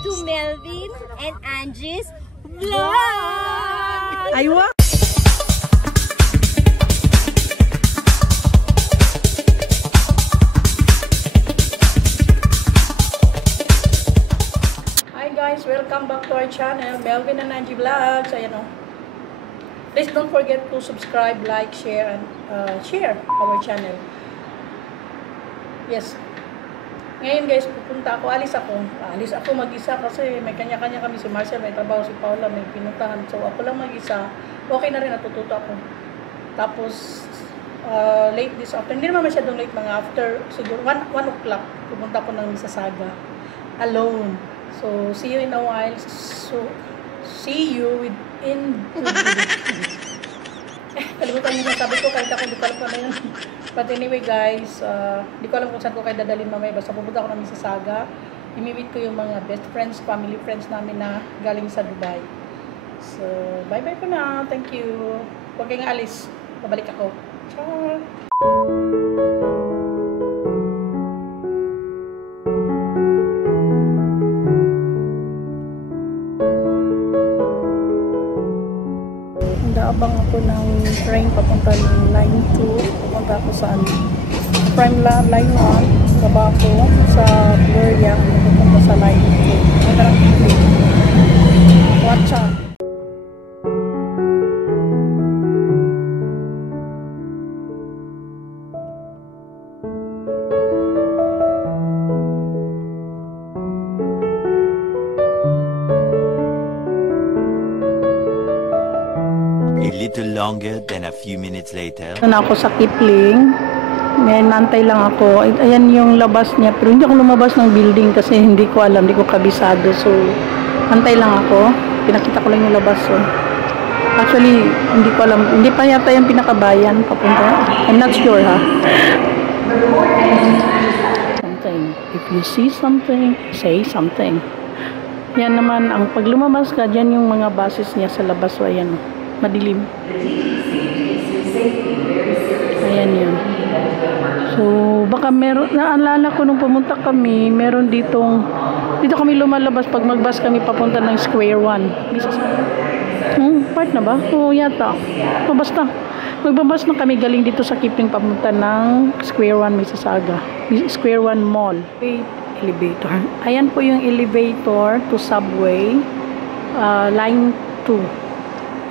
to Melvin and Angie's vlog! Aywa! Hi guys, welcome back to our channel, Melvin and Angie Vlogs. Ayan o. Please don't forget to subscribe, like, share, and share our channel. Yes. Ngayon guys, pupunta ako, alis ako mag-isa kasi may kanya-kanya kami, si Marcel, may trabaho, si Paula, may pinuntahan. So ako lang mag-isa, okay na rin, natututo ako. Tapos, late this afternoon, hindi naman masyadong late, mga after, siguro 1 o'clock, pupunta ako ng Mississauga, alone. So, see you in a while. So, see you in kalimutan niyo sabi ko, kahit ako, di ko alam pa na yun. But anyway guys, di ko alam kung saan ko kayo dadalhin mamaya. Basta pupunta ako ng Mississauga. Imi-meet ko yung mga best friends, family friends namin na galing sa Dubai. So, bye-bye po na. Thank you. Huwag kayong alis. Babalik ako. Ciao! Abang ako ng train papunta ng line 2, papunta ako sa prime line 1, baba ako sa Gloria, papunta sa line 2. Watch out! A little longer than a few minutes later. Na ako sa Kipling. May nantay lang ako. Ayan yung labas niya. Pero hindi ako lumabas ng building kasi hindi ko alam, hindi ko kabisado. So, nantay lang ako. Pinakita ko lang yung labas. So, actually, hindi ko alam. Hindi pa yata yung pinakabayan papunta. I'm not sure ha. Something. If you see something, say something. Yan naman, ang pag lumabas ka, dyan yung mga buses niya sa labas. So, ayan. Madilim. Ayan yun. So, baka meron, naalala ko nung pumunta kami, meron dito kami lumalabas pag magbus kami papunta ng Square 1. Part na ba? Oo, yata. O, basta. Magbabas na kami galing dito sa Kipling papunta ng Square 1 Mississauga. Square 1 Mall. Elevator. Ayan po yung elevator to subway. Line 2.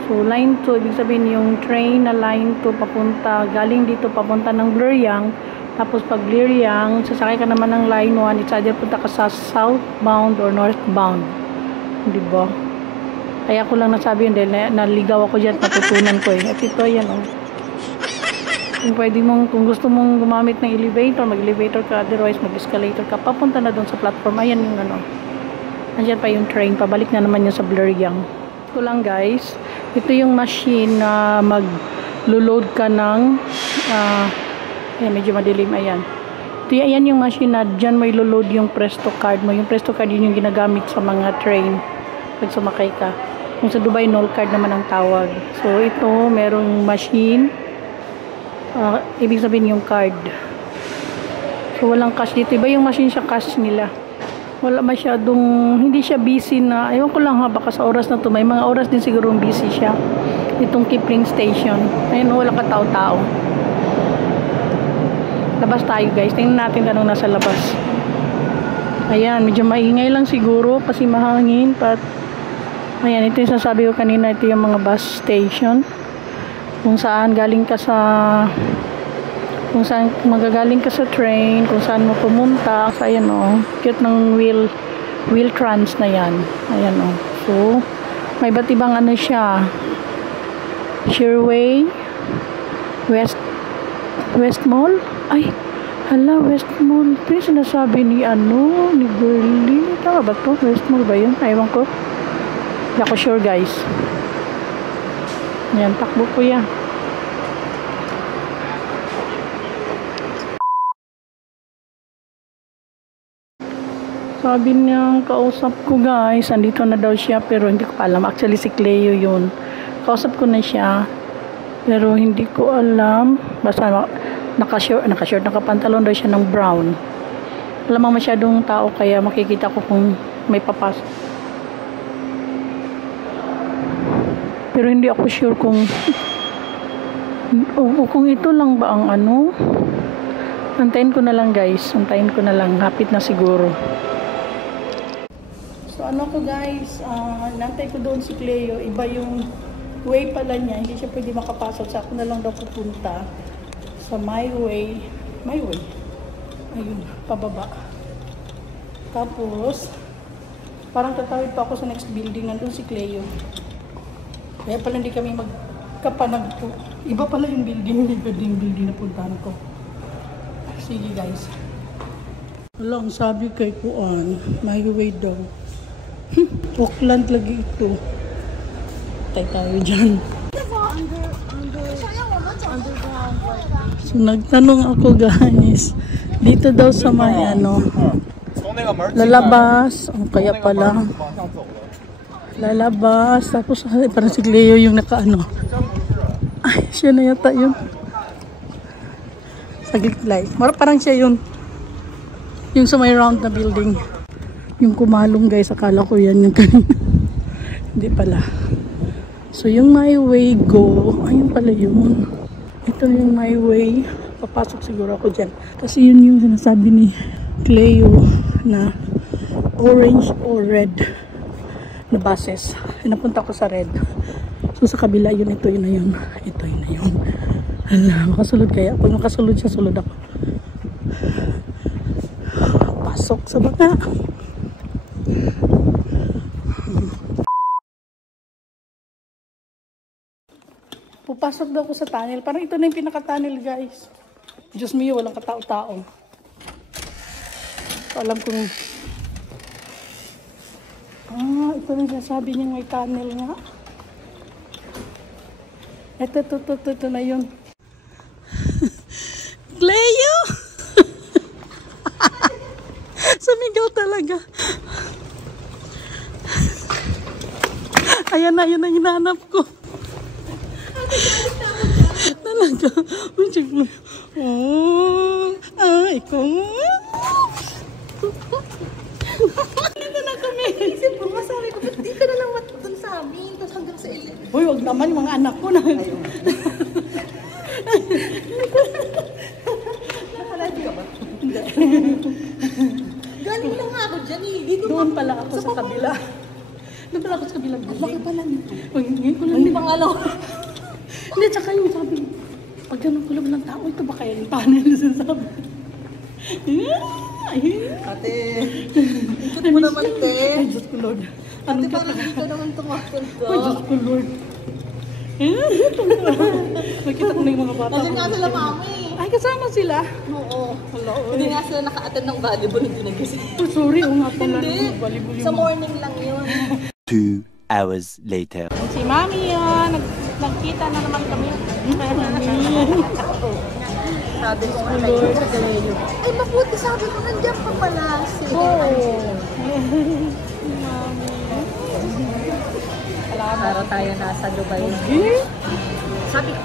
So, line 2, ibig sabihin yung train na line 2 papunta, galing dito papunta ng Bluriang. Tapos pag Bluriang, sasakay ka naman ng line 1, it's either punta ka sa southbound or northbound. Diba? Kaya ko lang nasabi yun dahil naligaw ako dyan, natutunan ko eh. At ito, yan oh. Kung gusto mong gumamit ng elevator, mag-elevator ka, otherwise mag-escalator ka, papunta na doon sa platform. Ayan yung ano. Andyan pa yung train, pabalik na naman yun sa Bluriang. Ito lang guys, ito yung machine na mag-load ka ng ayan, medyo madilim, ayan. Ayan yung machine na dyan mo i-load yung Presto card mo. Yung Presto card yun yung ginagamit sa mga train pag sumakay ka. Kung sa Dubai, Nol card naman ang tawag. So ito, merong machine, ibig sabihin yung card. So walang cash dito, iba yung machine sa cash nila. Wala masyadong, hindi siya busy na, ewan ko lang ha, baka sa oras na to, may mga oras din siguro busy siya. Itong Kipling Station. Ayun, wala ka tao-tao. Labas tayo guys, tingnan natin anong nasa labas. Ayan, medyo maingay lang siguro kasi mahangin. But, ayan, ito yung sasabi ko kanina, ito yung mga bus station. Kung saan galing ka sa... Kung saan magagaling ka sa train, kung saan mo pumunta. So, ayan o. Cute ng wheel trans na yan. Ayan o. So, may iba't ibang ano siya. Sherway. West Mall. Ay, hala, West Mall. Ito yung sinasabi ni Girlie. Tama ba to? West Mall ba yun? Ewan ko. Hindi ako sure guys. Ayan, takbo ko yan. Sabi niyang kausap ko guys, andito na daw siya pero hindi ko alam. Actually si Cleo yun. Kausap ko na siya pero hindi ko alam. Basta naka-short, nakapantalon daw siya ng brown. Wala mang masyadong tao kaya makikita ko kung may papasok. Pero hindi ako sure kung kung ito lang ba ang ano. Antayin ko na lang guys. Antayin ko na lang. Hapit na siguro. So ano ko guys. Nantay ko doon si Cleo. Iba yung way pala niya. Hindi siya pwede makapasok. Sa ako na lang daw pupunta. Sa my way. My way. Ayun. Pababa. Tapos parang tatawid pa ako sa next building. Nandun si Cleo. Kaya pala hindi kami magkapanag po. Iba pala yung building. Iba din yung building na puntahan ko. Sige guys. Wala, ang sabi kay Kuan, my way daw. Auckland lagi ito. Tay tayo dyan. So nagtanong ako guys. Dito daw sa may ano. Lalabas. O kaya pala. Lalabas. Tapos parang si Cleo yung nakaano. Ay, siya na yata yun. Saglit light. Parang siya yun. Yung sa may round na building. Yung kumalong guys. Akala ko yan yung kanina. Hindi pala. So yung my way go. Ayun pala yun. Ito yung my way. Papasok siguro ako dyan. Kasi yun yung sinasabi ni Cleo na orange or red na buses. Napunta ko sa red. So sa kabila yun. Ito yun na yun. Ito yun na yun. Hala, makasulod kaya. Pag makasulod siya, sulod ako. Pasok sa baka. Pupasok daw ako sa tunnel. Parang ito na yung pinaka-tunnel, guys. Diyos mio, walang katao-tao. So, alam kong... ito na yung sabi niya may tunnel nga. Ito na yun. Cleo! Sumigaw talaga. Ayan na hinahanap ko. Talaga. Ikaw. Dito na kami. Isip ko, masabi ko, ba't di ka na lang matutun sa amin? Tapos hanggang sa ilan. Uy, wag naman yung mga anak ko na. Nakalabi ka ba? Hindi. Galing lang nga ako dyan eh. Dito Doon pala ako sa kabila. Doon pala ako sa kabilang building. Laki pala nito. Ngayon ko lang. Hindi pang alam. Hindi, tsaka yung sabi, pag ganun ko lang ng tao, ito ba kaya yung tunnel na sinasabi? Ate, ikot mo naman te. Ay, Diyos ko Lord. Ate, parang hindi ka naman tumapunta. Ay, Diyos ko Lord. Nakita ko na yung mga bata. Nandiyan nga sila mami. Ay, kasama sila. Oo. Hello. Hindi nga sila naka-attend ng volleyball, hindi nagising. Oh, sorry, nga pala. Hindi. Sa morning lang yun. 2 hours later. Si Mami yun. Nagkita na naman kami. Sabi ko nga kayo. Ay, mabuti sabi ko, nandiyan pa pala. Oo. Para tayo nasa Dubai. Sabi ko,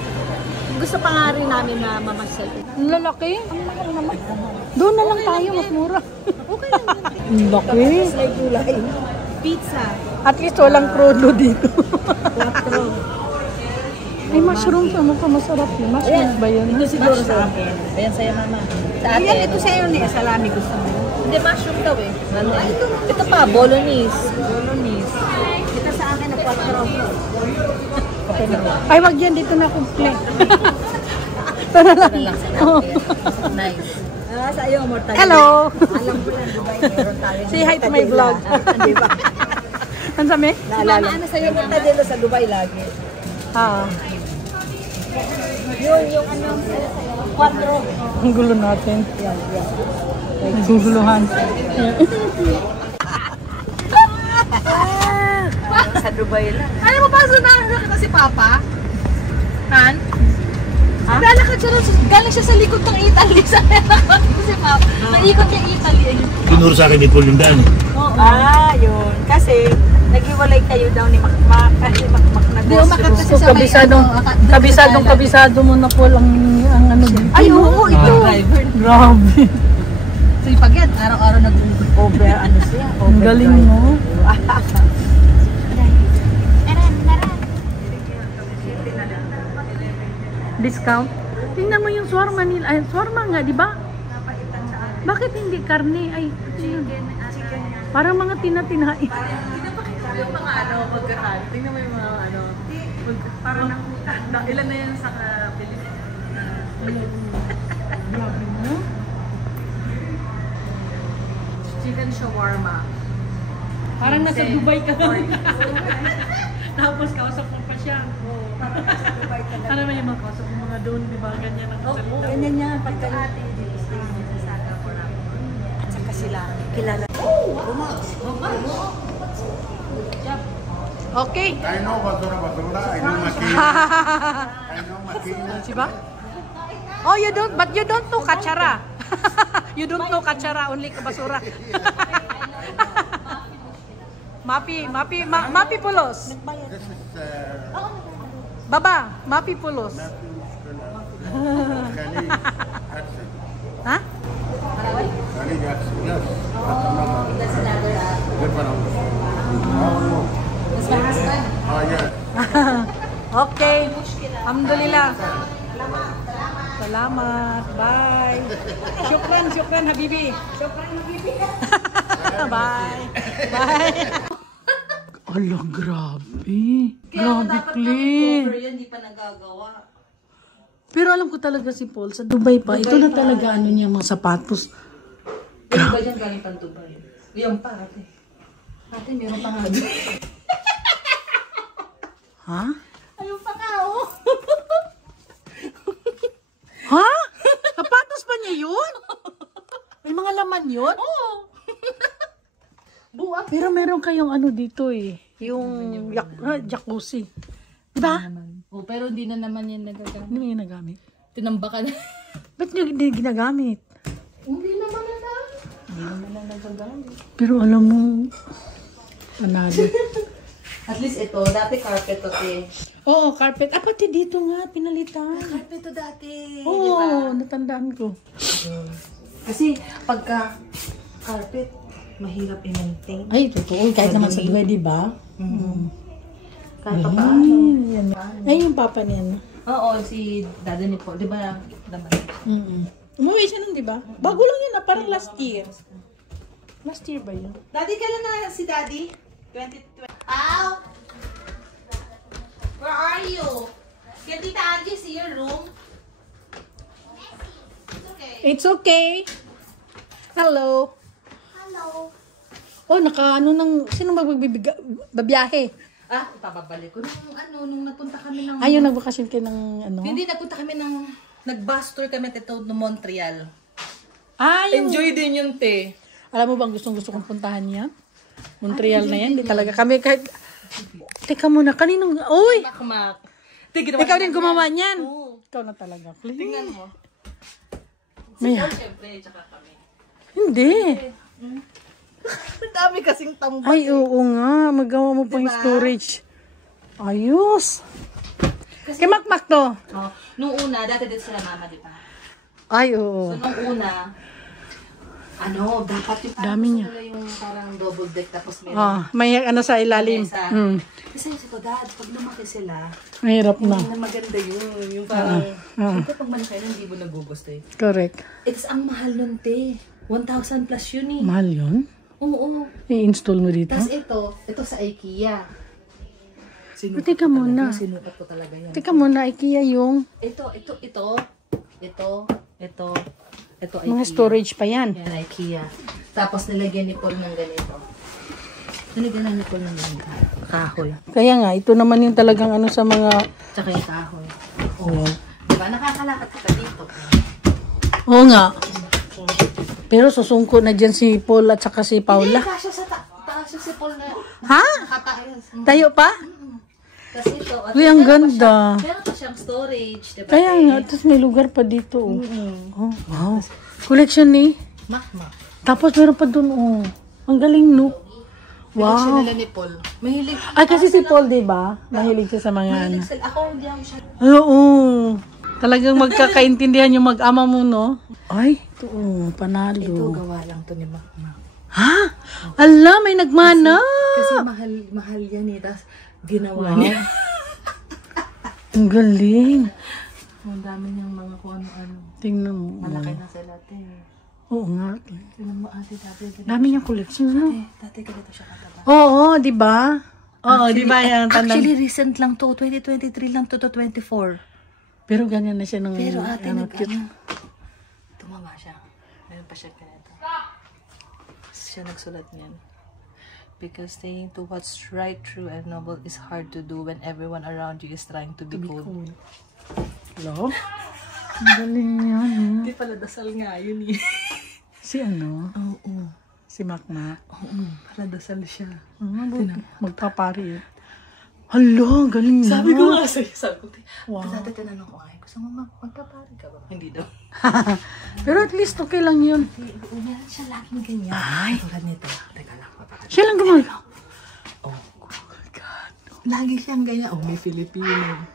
gusto pa nga rin namin na mamasyal. Lalaki? Ang mahal naman. Doon na lang tayo, mas mura. Okay lang yun. Ang laki. Like gulay. Pizza. At least walang crudo dito. 4. Ay, mushrooms. Ano ka masarap yun? Mushrooms ba yun? Ito siguro sa akin. Ayan sa'yo, mama. Sa atin. Ayan, ito sa'yo ni salami gusto mo. Hindi, mushroom daw eh. Ito pa, bolognese. Bolognese. Ito sa akin na 4. Okay na. Ay, wag yan. Dito na kumple. Para lang. Oh. Nice. Sa iyo, mortal. Hello! Alam ko lang, Dubai, meron tayo. Say hi to my vlog. Di ba? Ano sabi? Naalala. Ano sa'yo, mortadelo sa Dubai lagi? Yung ano, 4. Ang gulo natin. Yan. Naguguluhan. Sa Dubai lang. Ano mo, paso na kita si Papa? Han? Lalakad siya, galing siya sa likod ng Italy. Sa si Papa. Naikot yung Italy. Tinuro sa akin ni Paul yung daan. Oo. Yun. Kasi, naghiwalay kayo daw ni Makmak na So, kabisado mo na po ang ano dito. Ay, oo, ito. Grabe. Sipag yan. Araw-araw nag-over, ano siya? Ang galing mo. Discount? Tingnan mo yung shawarma nila. Ay, shawarma nga, di ba? Bakit hindi karne? Ay, parang mga tinatinain. Yung mga ano, pagkakan. Tingnan mo yung mga ano. Parang ilan na yan sa Pilipinas. Chicken shawarma. Parang nasa Dubai ka. Tapos kausap mo pa siya. Ano naman yung mga kausap mo mga doon, di ba? Ganyan ang kasalita. Ganyan niya. Pagka ate, at saka sila, kilala. Okay. I know basura, I know makina. I know makina. Diba? Oh, you don't, but you don't know kachara. You don't know kachara, only basura. Mapi pulos. This is Baba, mapi pulos. Khalid Hudson. Ha? Khalid Hudson, yes. That's another Different. Oh, no. That's my husband. Oh, yes. Okay. Alhamdulillah. Salamat. Bye. Syukran Habibi. Bye. Bye. Ala, grabe. Grabe, clean. Hindi pa nagagawa. Pero alam ko talaga si Paul, sa Dubai pa, ito na talaga ano niya, mga sapatos. Ano ba dyan galing pang Dubai? Yung pa, ate. Ate, meron pa nga. Ha? Ayun pa nga, oh. Ha? Sapatos pa niya yun? May mga laman yun? Oo. Buwak. Pero meron kayong ano dito eh, yung jacuzzi. Diba? Oh, pero hindi na naman yan nagagamit. Hindi mo yung nagamit. Tinambakan. Ba't nyo hindi ginagamit? Hindi naman na nagagamit. Pero alam mo, panalo. At least ito, dati carpet to, te. Oo, carpet. Ah, pati dito nga, pinalitan. Carpet to dati. Oo, natandaan ko. Kasi pagka carpet, mahirap i-maintain. Ay, totoo. Kahit naman sa Dubai, di ba? Kahit pa paano. Ay, yung papa niya. No? Oo, si Dada ni Paul. Di ba naman? Umuwi siya nun, di ba? Bago lang yun, parang last year. Last year ba yun? Daddy, kailan na si Daddy? 2020. Ow! Where are you? Can Tita Angie see your room? It's okay. It's okay. Hello. Hello. Oh, naka-ano nang, sino magbabiyahe? Ah, papabalik ko. Nung napunta kami ng... Ayun, nagbakasyon kayo ng ano? Hindi, napunta kami ng... Nag-bus tour kami tito ng Montreal. Ah, yung... Enjoy din yun, te. Alam mo bang gustong-gusto kong puntahan yan? Montreal na yan. Di talaga kami kahit... Teka muna, kaninong... Uy! Makmak. Ikaw din gumawa niyan. Oo. Ikaw na talaga. Please. Tingnan mo. May... Siyempre, tsaka kami. Hindi. Ang dami kasing tambak. Ay, oo nga. Magawa mo pa yung storage. Ayos. Kay Makmak to. Oh, nung una, dati dito sila mama, di ba? Ay, oo. So, nung una, dapat yung Dami niya. yung parang double deck, tapos meron. Ah, may ano sa ilalim. Mesa. Hmm. Kasi si ko, Dad, pag lumaki sila, Mahirap na. na maganda yun. Yung parang, siyempre pag malaki na, hindi mo nagugusto eh. Correct. It's ang mahal nun, te. 1,000 plus yun eh. Mahal yun? Oo. I-install mo dito? Tapos ito sa IKEA. Teka muna. Sinukat ko talaga yan. Teka muna, IKEA yung Ito IKEA. mga storage pa yan. Yan, IKEA. Tapos nilagyan ni Paul ng ganito. Nilagyan ni Paul ng ganito. Kahoy. Kaya nga, ito naman yung talagang ano sa mga... Tsaka yung kahoy. Oo. Diba? Nakakalakad ka dito. Oo nga. Pero susungko na dyan si Paul at saka si Paula. Hindi, kasya sa taas si Paul na Ha? nakataas. Tayo pa? Tapos ito. Uy, ang ganda. Meron pa siyang storage. Diba? Kaya nga, tapos may lugar pa dito. Oh, wow. Collection ni. Makmak. Tapos meron pa dun, oh. Ang galing, no? Collection Wow. nila ni Paul. Mahilig. Ay, kasi si Paul, di ba? Mahilig siya sa mga ano. Mahilig sila. Ako, hindi ako siya. Ay, oo. Talagang magkakaintindihan yung mag-ama mo, no? Ay, ito, panalo. Ito, gawa lang to ni Makmak. Ha? Ala, may nagmana. Kasi mahal yan eh. Tapos ginawa niya. Ang galing. Ang dami niyang mga kung ano-ano. Tingnan mo. Malaki na sila, te. Oo nga. Tingnan mo, ate, dati. Dami niyang collection, no? Dati ganito siya kataba. Oo, di ba? Oo, di ba yan? Actually, recent lang to. 2023 lang to 24. Pero ganyan na siya nung... Pero ate, cute. tumama siya. Meron pa siya ganito. Siya nagsulat niyan. Because staying to what's right, true, and noble is hard to do when everyone around you is trying to be cool. Hello? Ang galing yan. Hindi pala dasal nga yun eh. Si ano? Oo. Si Makmak. Oo. Pala dasal siya. Magpapari eh. Hala, galing na. Sabi ko nga sa'yo. Sabi ko, Wow. dati tinanong ko, ay, gusto mo magpapari ka ba? Hindi daw. Pero at least okay lang yun. Meron siya laging ganyan. Ay! Tulad nito. Teka lang, papakita. Siya lang gumagawa. Oh God. Lagi siyang ganyan. Oh, may Filipino.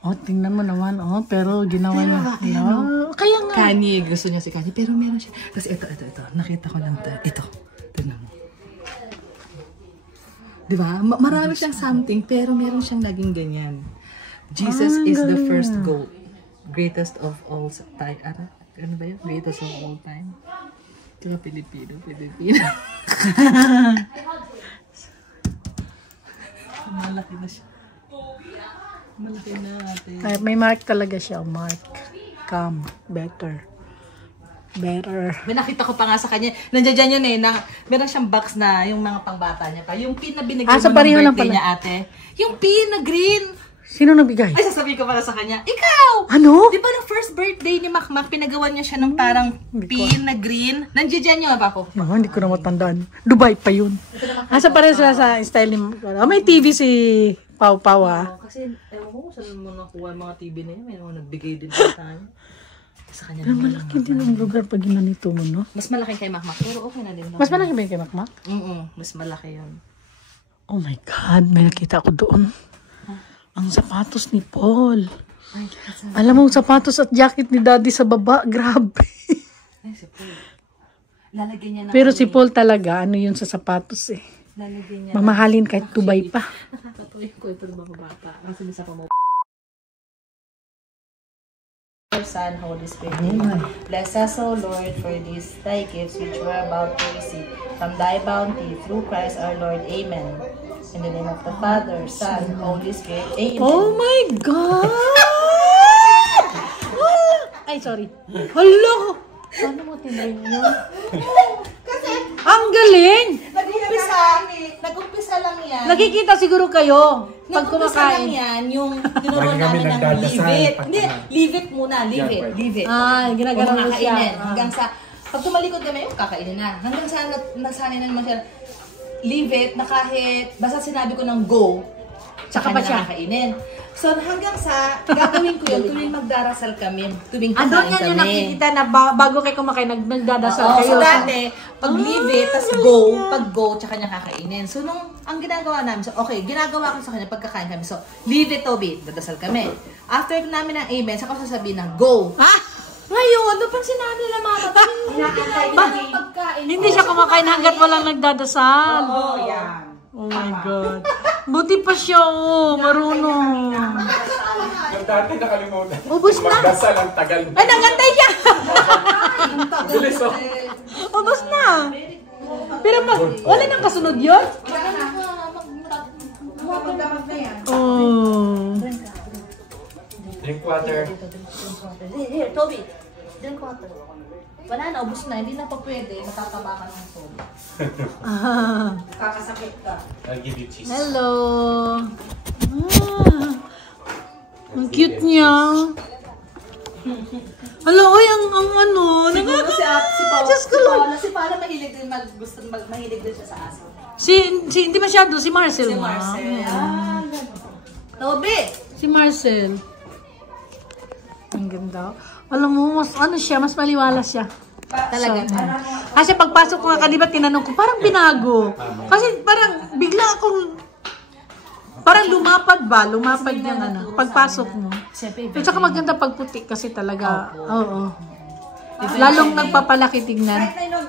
Oh, tingnan mo naman. Oh, pero ginawa niya. ayan, Hala. Kaya nga. Kanye, gusto niya si Kanye. Pero meron siya. Tapos ito. Nakita ko lang ito. Ito. Tignan mo. Diba? Marami siyang something, pero meron siyang laging ganyan. Jesus is the first goat. Greatest of all time. Ano ba yun? Greatest of all time. Diba Filipino? Malaki na siya. Malaki na ate. Ay, may mark talaga siya. Mark. Come. Better. May nakita ko pa nga sa kanya. Nandiyan dyan yun eh. Meron siyang box na yung mga pangbata niya pa. Yung pin na binigay mo sa ng pareho lang birthday pala. niya ate. Yung pin na green. Sino nagbigay? Ay, sasabihin ko pala sa kanya. Ikaw! Ano? Di ba na first birthday ni Makmak, pinagawa niya siya ng parang pin na green? Nandiyan dyan yun, Papo. Oh, hindi ko na matandaan. Dubai pa yun. Asa pa rin sila sa style ni... may TV si Pau Pau ah. Kasi, ewan ko, saan mo nakuha yung mga TV na yun? May mga nagbigay din sa tayo. Sa kanya Pero naman. malaki din ang lugar pag ginanito mo, no? Mas malaki kay Makmak, pero okay na din. Mas malaki ba yung kay Makmak? Mas malaki yun. Oh my God, may nakita ako doon. Ang sapatos ni Paul. Ay, Alam mo, ang sapatos at jacket ni Daddy sa baba, grabe. ay, si Paul. Lalagyan niya na. Pero si Paul talaga, ano yun sa sapatos eh. Lalagyan niya. Mamahalin kahit Dubai pa. Nakakatuloy ko ito ng mga bata. Ang sinisa ko mo. Son, Holy Spirit. Bless us, O Lord, for these thy gifts which we are about to receive from thy bounty through Christ our Lord. Amen. In the name of the Father, Son, Holy Spirit. Amen. Oh my God! Ay, sorry. Hala! Paano mo tinayin yun? Ang galing! Nag-umpisa lang yan. Nakikita siguro kayo pag Nag-umpisa lang kumakain. yan, yung tinuruan namin ng leave it. Hindi, leave it muna, leave it. Ah, ginagano mo siya. Kakainin. Hanggang sa, pag tumalikod kami, yung kakainin na. Hanggang sa nasanay na naman siya, leave it, na kahit, basta sinabi ko ng go, tsaka pa siya kakainin. So, hanggang sa, gagawin ko yun, tuwing magdarasal kami, tuwing kakain Doon kami. yan yung nakikita na bago kayo kumakain, nagdadasal Oo, kayo. so dati, pag leave it, tas go, pag go, tsaka niya kakainin. So, ang ginagawa namin, so, okay, ginagawa ko sa kanya pagkakain kami. So, leave it, Toby, dadasal kami. After namin ng amen, saka sasabihin ng go. Ha? Ngayon, napansin namin nila mama, pagkain. Hindi siya kumakain hanggat walang nagdadasal. Oo, yan. Oh my God. Buti pa siya, oh. Marunong. Yung dati nakalimutan. Ubus na. Magdasal ang tagal. Ay, nangantay siya. Bilis oh. Ubus na. Pero wala nang kasunod yun? Oh. Drink water. Here, Toby, drink water. Wala na, ubus na. Hindi na pa pwede. Matataba ka ng Toby. Kakasakit ka. I'll give you cheese. Hello. Ah, ang cute niya. Hello, oy, ang ano. Siguro si Paula, Diyos ko lang. si Paula mahilig din mahilig din siya sa aso. Hindi masyado, si Marcel. Si ma. Marcel. Toby! Si Marcel. Ang ganda. Alam mo, mas ano siya, mas maliwalas siya. Talaga. Kasi pagpasok ko nga kanina, tinanong ko, parang binago. Kasi parang bigla akong Parang lumapad ba? Lumapad yung ano, pagpasok mo. Siyempre, At saka maganda pag puti kasi talaga. Oo. Lalong nagpapalaki tignan. kahit na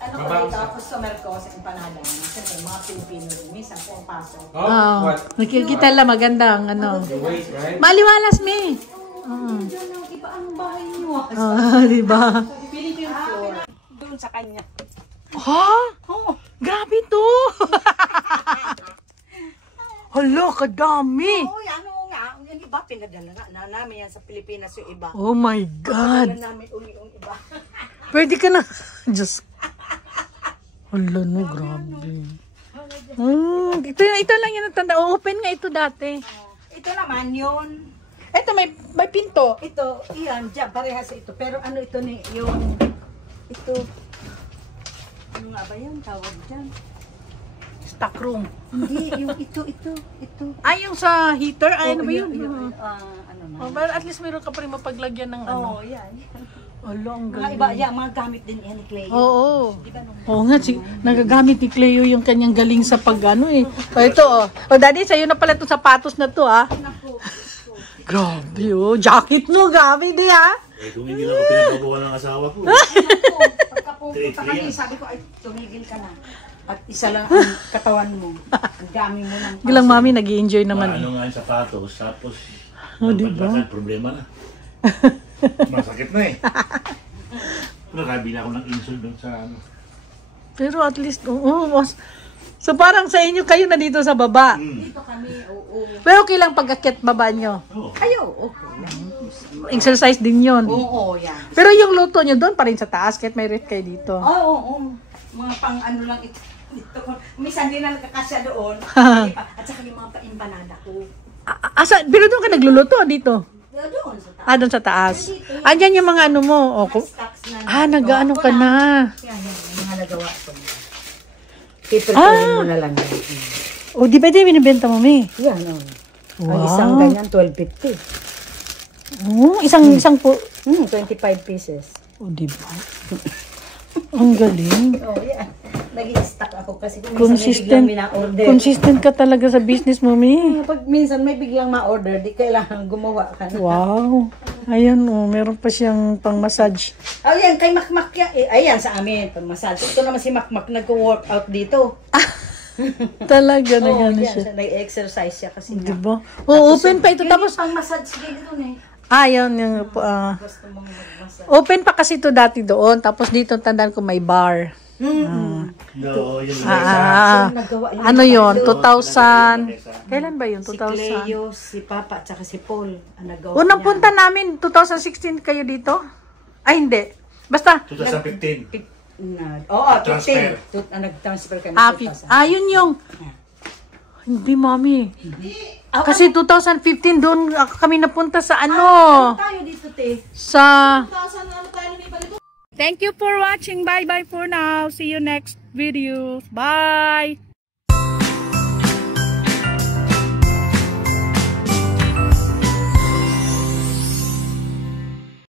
ano ko dito, customer ko sa empanada, siyempre mga Pilipino rin, minsan po ang pasok. Oo. Nakikita lang maganda ang ano. Maliwalas, me. Oo. Iba ang bahay niyo. Di ba? Pili ko yung floor. Doon sa kanya. Ha? Grabe to. Hala, kadami. Oo, ano nga. Yung iba, pinadala na namin yan sa Pilipinas yung iba. Oh my God. Pinadala namin uli yung iba. Pwede ka na. Diyos. Hala, no, grabe. Ito lang yung natanda. Open nga ito dati. Ito naman yun. Ito, may pinto. Ito, iyan, dyan, parehas ito. Pero ano ito ni, yung, ito, ano nga ba yun, tawag dyan? Stock room. Hindi, yung ito. Ay, yung sa heater? Ay, ano ba yun? Ano na? Oh, but at least meron ka pa rin mapaglagyan ng ano. Oo, yan. Alo, ang Mga iba, yan, mga gamit din yan ni Clay. Oo. Oo nga, nagagamit ni Cleo yung kanyang galing sa pag-ano eh. O ito oh. O daddy, sa'yo na pala itong sapatos na to ah. Grabe oh. Jacket mo, gabi di ah. Kung hindi lang ako pinapagawa ng asawa ko. Pagka pupunta kami, sabi ko, ay, tumigil ka na. At isa lang ang katawan mo. Ang dami mo ng Gilang mami, nag-i-enjoy naman eh. Ano nga yung sapatos, tapos diba? problema na. Masakit na eh. Nakabila ako ng insult doon sa ano. Pero at least, oo. So parang sa inyo, kayo na dito sa baba. Dito kami, oo. Pero okay lang pag-akit baba nyo. Ayo, okay. Exercise din yon. Oo, yan. Pero yung luto nyo doon pa rin sa taas, kahit may ref kayo dito. Oo. Mga pang ano lang ito. Minsan din na nakakasya doon. At saka yung mga pa-empanada ko. Pero doon ka nagluluto dito? Doon sa taas. Doon sa taas. Andyan yung mga ano mo. Stocks na. Nag-ano ka na. Yan, yung mga nagawa ko. Pipertuin mo na lang yan. O, di ba di binibenta mo, May? Yan, oh. Wow. Ang isang ganyan, 12.50. Isang po. 25 pieces. O, di ba? Ang galing. Oh, yan. Nag-i-stock ako kasi kung Consistent. minsan may biglang ma-order. Consistent ka talaga sa business mo, May. Pag minsan may biglang ma-order, di kailangan gumawa ka na. Wow. Ayan, meron pa siyang pang-massage. Oh, yan, kay Makmak yan. Ayan, sa amin, pag-massage. Ito naman si Makmak, nag-workout dito. Talaga na Oo, gano'n yan, siya. nag-exercise siya kasi Di ba? Open pa ito. Tapos, pang-massage din doon eh. yun, yung, Gusto mong mag-massage. open pa kasi ito dati doon. Tapos dito, tandaan ko may bar. No, yun Nagawa yun. Ano yun? 2000? Kailan ba yun? Si 2000? Cleo, si Papa, at saka si Paul. Ang nagawa Unang niya. punta namin, 2016 kayo dito? Ay, hindi. Basta, 2015. Oo, Transfer. 15. Nag-transfer kami. yun yung, hindi, mami. Kasi 2015 doon kami napunta sa ano, Tayo dito, te. sa... Thank you for watching. Bye-bye for now. See you next video. Bye!